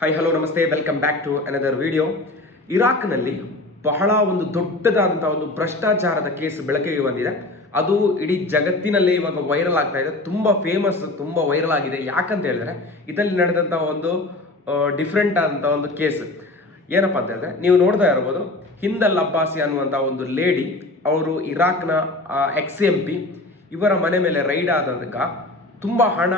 Hi hello ನಮಸ್ತೆ, welcome back to another video. ಇರಾಕ್ನಲ್ಲಿ ಬಹಳ ಒಂದು ದೊಡ್ಡದಾದಂತಹ ಒಂದು ಭ್ರಷ್ಟಾಚಾರದ ಕೇಸ್ ಬೆಳಕಿಗೆ ಬಂದಿದೆ. ಅದು ಇಡೀ ಜಗತ್ತಿನಲ್ಲೇ ಇವಾಗ ವೈರಲ್ ಆಗ್ತಾ ಇದೆ. ತುಂಬಾ ಫೇಮಸ್, ತುಂಬಾ ವೈರಲ್ ಆಗಿದೆ. ಯಾಕಂತ ಹೇಳಿದ್ರೆ ಇದರಲ್ಲಿ ನಡೆದಂತಹ ಒಂದು ಡಿಫ್ರೆಂಟ್ ಆದಂತ ಒಂದು ಕೇಸ್ ಏನಪ್ಪಾ ಅಂತ ಹೇಳಿದ್ರೆ, ನೀವು ನೋಡ್ತಾ ಇರಬಹುದು, ಹಿಂದ್ ಅಲ್ ಅಬ್ಬಾಸಿ ಅನ್ನುವಂತ ಒಂದು ಲೇಡಿ, ಅವರು ಇರಾಕ್ನ XMP. ಇವರ ಮನೆ ಮೇಲೆ ರೈಡ್ ಆದಾಗ ತುಂಬ ಹಣ,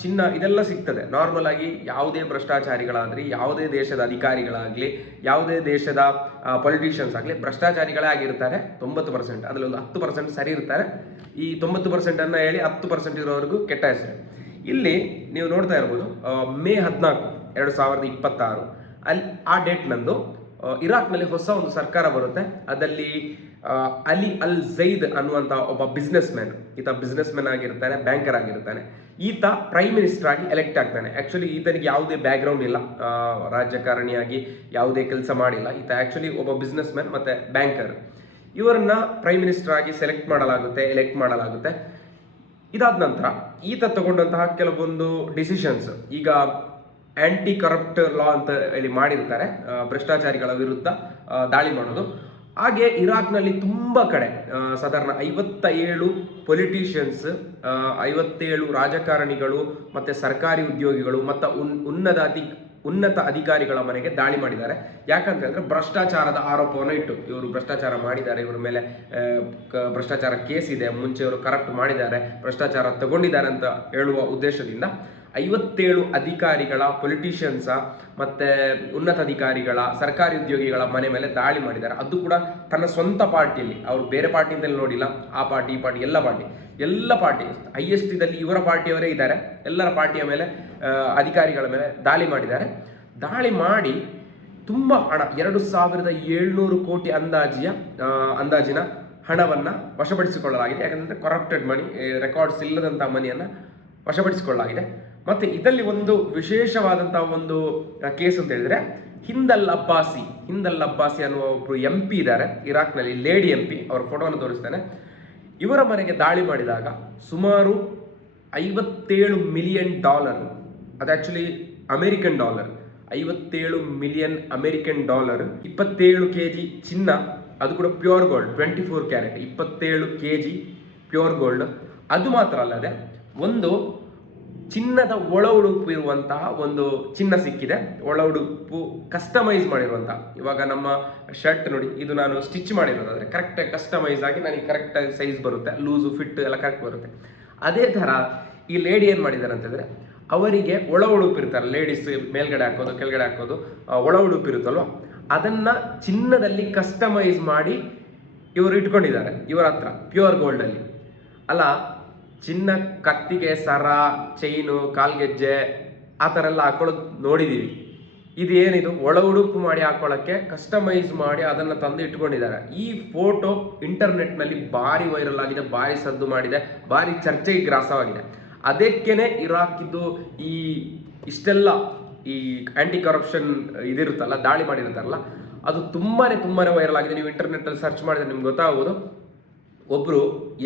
ಚಿನ್ನ ಇದೆಲ್ಲ ಸಿಗ್ತದೆ. ನಾರ್ಮಲ್ ಆಗಿ ಯಾವುದೇ ಭ್ರಷ್ಟಾಚಾರಿಗಳಾಗಲಿ, ಯಾವುದೇ ದೇಶದ ಅಧಿಕಾರಿಗಳಾಗಲಿ, ಯಾವುದೇ ದೇಶದ ಪೊಲಿಟಿಷಿಯನ್ಸ್ ಆಗಲಿ ಭ್ರಷ್ಟಾಚಾರಿಗಳೇ ಆಗಿರ್ತಾರೆ 90%. ಅದರಲ್ಲಿ ಒಂದು 10% ಸರಿ ಇರ್ತಾರೆ. ಈ 90% ಅನ್ನ ಹೇಳಿ 10% ಇರೋವರೆಗೂ ಕೆಟ್ಟ ಹೆಸರು. ಇಲ್ಲಿ ನೀವು ನೋಡ್ತಾ ಇರ್ಬೋದು, ಮೇ 14, 2026 ಅಲ್ಲಿ ಆ ಡೇಟ್ ನಂದು ಇರಾಕ್ನಲ್ಲಿ ಹೊಸ ಒಂದು ಸರ್ಕಾರ ಬರುತ್ತೆ. ಅದರಲ್ಲಿ ಅಲಿ ಅಲ್ ಝೈದ್ ಅನ್ನುವಂಥ ಒಬ್ಬ ಬಿಸ್ನೆಸ್ ಮ್ಯಾನ್, ಈತ ಬಿಸ್ನೆಸ್ ಮ್ಯಾನ್ ಆಗಿರ್ತಾನೆ, ಬ್ಯಾಂಕರ್ ಆಗಿರ್ತಾನೆ. ಈತ ಪ್ರೈಮ್ ಮಿನಿಸ್ಟರ್ ಆಗಿ ಎಲೆಕ್ಟ್ ಆಗ್ತಾನೆ. ಆಕ್ಚುಲಿ ಈತನಿಗೆ ಯಾವುದೇ ಬ್ಯಾಕ್ಗ್ರೌಂಡ್ ಇಲ್ಲ, ರಾಜಕಾರಣಿಯಾಗಿ ಯಾವುದೇ ಕೆಲಸ ಮಾಡಿಲ್ಲ. ಈತ ಆಕ್ಚುಲಿ ಒಬ್ಬ ಬಿಸ್ನೆಸ್ ಮ್ಯಾನ್ ಮತ್ತೆ ಬ್ಯಾಂಕರ್. ಇವರನ್ನ ಪ್ರೈಮ್ ಮಿನಿಸ್ಟರ್ ಆಗಿ ಎಲೆಕ್ಟ್ ಮಾಡಲಾಗುತ್ತೆ. ಇದಾದ ನಂತರ ಈತ ತಗೊಂಡಂತಹ ಕೆಲವೊಂದು ಡಿಸಿಷನ್ಸ್, ಈಗ ಆಂಟಿ ಕರಪ್ಟ್ ಲಾ ಅಂತ ಹೇಳಿ ಮಾಡಿರ್ತಾರೆ, ಭ್ರಷ್ಟಾಚಾರಿಗಳ ವಿರುದ್ಧ ದಾಳಿ ಮಾಡೋದು. ಹಾಗೆ ಇರಾಕ್ನಲ್ಲಿ ತುಂಬ ಕಡೆ ಸಾಧಾರಣ 57 ಪೊಲಿಟಿಷಿಯನ್ಸ್, 57 ರಾಜಕಾರಣಿಗಳು ಮತ್ತೆ ಸರ್ಕಾರಿ ಉದ್ಯೋಗಿಗಳು ಮತ್ತು ಉನ್ನತ ಅಧಿಕಾರಿಗಳ ಮನೆಗೆ ದಾಳಿ ಮಾಡಿದ್ದಾರೆ. ಯಾಕಂತ ಹೇಳಿದ್ರೆ ಭ್ರಷ್ಟಾಚಾರದ ಆರೋಪವನ್ನು ಇಟ್ಟು, ಇವರು ಭ್ರಷ್ಟಾಚಾರ ಮಾಡಿದ್ದಾರೆ, ಇವರ ಮೇಲೆ ಭ್ರಷ್ಟಾಚಾರ ಕೇಸ್ ಇದೆ, ಮುಂಚೆ ಇವರು ಕರಪ್ಟ್ ಮಾಡಿದ್ದಾರೆ, ಭ್ರಷ್ಟಾಚಾರ ತಗೊಂಡಿದ್ದಾರೆ ಅಂತ ಹೇಳುವ ಉದ್ದೇಶದಿಂದ 57 ಅಧಿಕಾರಿಗಳ, ಪೊಲಿಟಿಷಿಯನ್ಸ ಮತ್ತೆ ಉನ್ನತ ಅಧಿಕಾರಿಗಳ, ಸರ್ಕಾರಿ ಉದ್ಯೋಗಿಗಳ ಮನೆ ಮೇಲೆ ದಾಳಿ ಮಾಡಿದ್ದಾರೆ. ಅದು ಕೂಡ ತನ್ನ ಸ್ವಂತ ಪಾರ್ಟಿಯಲ್ಲಿ. ಅವರು ಬೇರೆ ಪಾರ್ಟಿಯಿಂದ ನೋಡಿಲ್ಲ, ಆ ಪಾರ್ಟಿ ಈ ಪಾರ್ಟಿ ಎಲ್ಲ ಪಾರ್ಟಿ ಹೈಯೆಸ್ಟ್ ಇದಲ್ಲಿ ಇವರ ಪಾರ್ಟಿಯವರೇ ಇದ್ದಾರೆ. ಎಲ್ಲರ ಪಾರ್ಟಿಯ ಮೇಲೆ, ಅಧಿಕಾರಿಗಳ ಮೇಲೆ ದಾಳಿ ಮಾಡಿದ್ದಾರೆ. ದಾಳಿ ಮಾಡಿ ತುಂಬ ಹಣ, 2700 ಕೋಟಿ ಅಂದಾಜಿನ ಹಣವನ್ನ ವಶಪಡಿಸಿಕೊಳ್ಳಲಾಗಿದೆ. ಯಾಕಂದ್ರೆ ಕರಪ್ಟೆಡ್ ಮನಿ, ರೆಕಾರ್ಡ್ಸ್ ಇಲ್ಲದಂತಹ ಮನಿಯನ್ನ ವಶಪಡಿಸಿಕೊಳ್ಳಲಾಗಿದೆ. ಮತ್ತೆ ಇದರಲ್ಲಿ ಒಂದು ವಿಶೇಷವಾದಂತಹ ಒಂದು ಕೇಸ್ ಅಂತ ಹೇಳಿದ್ರೆ, ಹಿಂದ್ ಅಲ್ ಅಬ್ಬಾಸಿ ಅನ್ನುವ ಒಬ್ರು MP ಇದ್ದಾರೆ ಇರಾಕ್ನಲ್ಲಿ, ಲೇಡಿ MP. ಅವರ ಫೋಟೋವನ್ನು ತೋರಿಸ್ತೇನೆ. ಇವರ ಮನೆಗೆ ದಾಳಿ ಮಾಡಿದಾಗ ಸುಮಾರು $57 ಮಿಲಿಯನ್, ಅದು actually American dollar, $57 million American dollar, 27 kg ಚಿನ್ನ, ಅದು ಕೂಡ pure gold, 24 carrot, 27 kg pure gold. ಅದು ಮಾತ್ರ ಅಲ್ಲದೆ ಒಂದು ಚಿನ್ನದ ಒಳ ಉಡುಪು ಇರುವಂತಹ ಒಂದು ಚಿನ್ನ ಸಿಕ್ಕಿದೆ. ಒಳ ಉಡುಪು ಕಸ್ಟಮೈಸ್ ಮಾಡಿರುವಂತಹ, ಇವಾಗ ನಮ್ಮ ಶರ್ಟ್ ನೋಡಿ, ಇದು ನಾನು ಸ್ಟಿಚ್ ಮಾಡಿರೋದಾದ್ರೆ ಕರೆಕ್ಟ್ ಕಸ್ಟಮೈಸ್ ಆಗಿ ನನಗೆ ಕರೆಕ್ಟ್ ಸೈಜ್ ಬರುತ್ತೆ, ಲೂಸು ಫಿಟ್ ಎಲ್ಲ ಕರೆಕ್ಟ್ ಬರುತ್ತೆ. ಅದೇ ತರ ಈ ಲೇಡಿ ಏನ್ ಮಾಡಿದ್ದಾರೆ ಅಂತಂದ್ರೆ, ಅವರಿಗೆ ಒಳ ಉಡುಪು ಇರ್ತಾರೆ, ಲೇಡೀಸ್ ಮೇಲ್ಗಡೆ ಹಾಕೋದು ಕೆಳಗಡೆ ಹಾಕೋದು ಒಳ ಉಡುಪು ಇರುತ್ತಲ್ವ, ಅದನ್ನ ಚಿನ್ನದಲ್ಲಿ ಕಸ್ಟಮೈಸ್ ಮಾಡಿ ಇವರು ಇಟ್ಕೊಂಡಿದ್ದಾರೆ ಇವರ ಹತ್ರ, ಪ್ಯೂರ್ ಗೋಲ್ಡ್ ಅಲ್ಲಿ. ಅಲ್ಲ, ಚಿನ್ನ ಕತ್ತಿಗೆ ಸರ, ಚೈನು, ಕಾಲ್ಗೆಜ್ಜೆ ಆ ಥರ ಎಲ್ಲ ಹಾಕೊಳ್ಳೋದು ನೋಡಿದೀವಿ. ಇದು ಏನಿದು ಒಳ ಉಡುಪು ಮಾಡಿ ಹಾಕೊಳ್ಳೋಕ್ಕೆ ಕಸ್ಟಮೈಸ್ ಮಾಡಿ ಅದನ್ನು ತಂದು ಇಟ್ಕೊಂಡಿದ್ದಾರೆ. ಈ ಫೋಟೋ ಇಂಟರ್ನೆಟ್ನಲ್ಲಿ ಭಾರಿ ವೈರಲ್ ಆಗಿದೆ, ಭಾರಿ ಸದ್ದು ಮಾಡಿದೆ, ಭಾರಿ ಚರ್ಚೆಗೆ ಗ್ರಾಸವಾಗಿದೆ. ಅದಕ್ಕೇನೆ ಇರಾಕಿದ್ದು ಇಷ್ಟೆಲ್ಲ ಈ ಆಂಟಿ ಕರಪ್ಷನ್ ಇದಿರುತ್ತಲ್ಲ, ದಾಳಿ ಮಾಡಿರ್ತಾರಲ್ಲ, ಅದು ತುಂಬಾನೇ ವೈರಲ್ ಆಗಿದೆ. ನೀವು ಇಂಟರ್ನೆಟ್ಟಲ್ಲಿ ಸರ್ಚ್ ಮಾಡಿದ್ರೆ ನಿಮ್ಗೆ ಗೊತ್ತಾಗ್ಬೋದು ಒಬ್ರು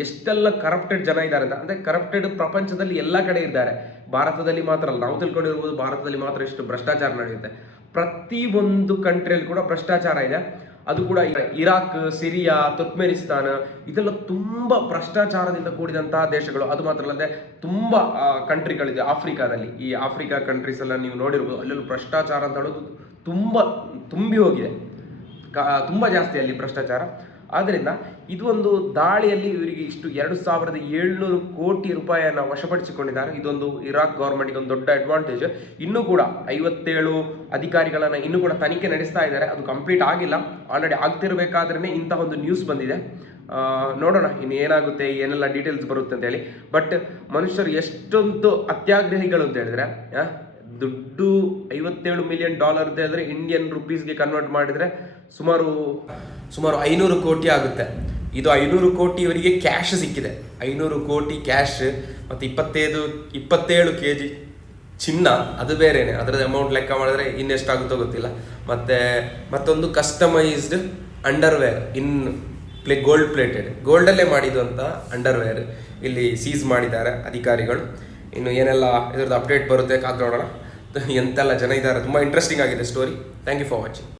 ಎಷ್ಟೆಲ್ಲ ಕರಪ್ಟೆಡ್ ಜನ ಇದ್ದಾರೆ ಅಂತ. ಅಂದ್ರೆ ಕರಪ್ಟೆಡ್ ಪ್ರಪಂಚದಲ್ಲಿ ಎಲ್ಲ ಕಡೆ ಇದ್ದಾರೆ, ಭಾರತದಲ್ಲಿ ಮಾತ್ರ ಅಲ್ಲ. ನಾವು ತಿಳ್ಕೊಂಡಿರ್ಬೋದು ಭಾರತದಲ್ಲಿ ಮಾತ್ರ ಎಷ್ಟು ಭ್ರಷ್ಟಾಚಾರ ನಡೆಯುತ್ತೆ. ಪ್ರತಿ ಒಂದು ಕಂಟ್ರಿಯಲ್ಲಿ ಕೂಡ ಭ್ರಷ್ಟಾಚಾರ ಇದೆ. ಅದು ಕೂಡ ಇರಾಕ್, ಸಿರಿಯಾ, ತುರ್ಕ್ಮೆನಿಸ್ತಾನ, ಇದೆಲ್ಲ ತುಂಬಾ ಭ್ರಷ್ಟಾಚಾರದಿಂದ ಕೂಡಿದಂತಹ ದೇಶಗಳು. ಅದು ಮಾತ್ರ ಅಲ್ಲದೆ ತುಂಬಾ ಕಂಟ್ರಿಗಳಿದೆ ಆಫ್ರಿಕಾದಲ್ಲಿ. ಈ ಆಫ್ರಿಕಾ ಕಂಟ್ರೀಸ್ ಎಲ್ಲ ನೀವು ನೋಡಿರ್ಬೋದು, ಅಲ್ಲೆಲ್ಲ ಭ್ರಷ್ಟಾಚಾರ ಅಂತ ಹೇಳೋದು ತುಂಬಿ ಹೋಗಿದೆ, ತುಂಬಾ ಜಾಸ್ತಿ ಅಲ್ಲಿ ಭ್ರಷ್ಟಾಚಾರ. ಆದ್ರಿಂದ ಇದು ಒಂದು ದಾಳಿಯಲ್ಲಿ ಇವರಿಗೆ ಇಷ್ಟು 2700 ಕೋಟಿ ರೂಪಾಯಿಯನ್ನು ವಶಪಡಿಸಿಕೊಂಡಿದ್ದಾರೆ. ಇದೊಂದು ಇರಾಕ್ ಗೌರ್ಮೆಂಟ್ ಇದೊಂದು ದೊಡ್ಡ ಅಡ್ವಾಂಟೇಜ್. ಇನ್ನೂ ಕೂಡ 57 ಅಧಿಕಾರಿಗಳನ್ನ ಇನ್ನೂ ಕೂಡ ತನಿಖೆ ನಡೆಸ್ತಾ ಇದ್ದಾರೆ. ಅದು ಕಂಪ್ಲೀಟ್ ಆಗಿಲ್ಲ, ಆಲ್ರೆಡಿ ಆಗ್ತಿರ್ಬೇಕಾದ್ರೇನೆ ಇಂತಹ ಒಂದು ನ್ಯೂಸ್ ಬಂದಿದೆ. ನೋಡೋಣ ಇನ್ನು ಏನಾಗುತ್ತೆ, ಏನೆಲ್ಲ ಡೀಟೇಲ್ಸ್ ಬರುತ್ತೆ ಅಂತ ಹೇಳಿ. ಬಟ್ ಮನುಷ್ಯರು ಎಷ್ಟೊಂದು ಅತ್ಯಾಗ್ರಹಿಗಳು ಅಂತ ಹೇಳಿದ್ರೆ, ದುಡ್ಡು $57 ಮಿಲಿಯನ್ ಅಂತ ಹೇಳಿದ್ರೆ ಇಂಡಿಯನ್ ರುಪೀಸ್ಗೆ ಕನ್ವರ್ಟ್ ಮಾಡಿದ್ರೆ ಸುಮಾರು 500 ಕೋಟಿ ಆಗುತ್ತೆ. ಇದು 500 ಕೋಟಿ ಇವರಿಗೆ ಕ್ಯಾಶ್ ಸಿಕ್ಕಿದೆ, 500 ಕೋಟಿ ಕ್ಯಾಶ್, ಮತ್ತು 27 kg ಚಿನ್ನ, ಅದು ಬೇರೆನೆ. ಅದರದ ಅಮೌಂಟ್ ಲೆಕ್ಕ ಮಾಡಿದ್ರೆ ಇನ್ನೆಷ್ಟಾಗುತ್ತೋ ಗೊತ್ತಿಲ್ಲ. ಮತ್ತೊಂದು ಕಸ್ಟಮೈಸ್ಡ್ ಅಂಡರ್ವೇರ್, ಗೋಲ್ಡ್ ಪ್ಲೇಟೆಡ್, ಗೋಲ್ಡಲ್ಲೇ ಮಾಡಿದ್ದು ಅಂತ ಅಂಡರ್ವೇರ್ ಇಲ್ಲಿ ಸೀಸ್ ಮಾಡಿದ್ದಾರೆ ಅಧಿಕಾರಿಗಳು. ಇನ್ನು ಏನೆಲ್ಲ ಇದರದ್ದು ಅಪ್ಡೇಟ್ ಬರುತ್ತೆ ಕಾದು ನೋಡೋಣ. ಎಂತೆಲ್ಲ ಜನ ಇದ್ದಾರೆ. ತುಂಬ ಇಂಟ್ರೆಸ್ಟಿಂಗ್ ಆಗಿದೆ story. Thank you for watching.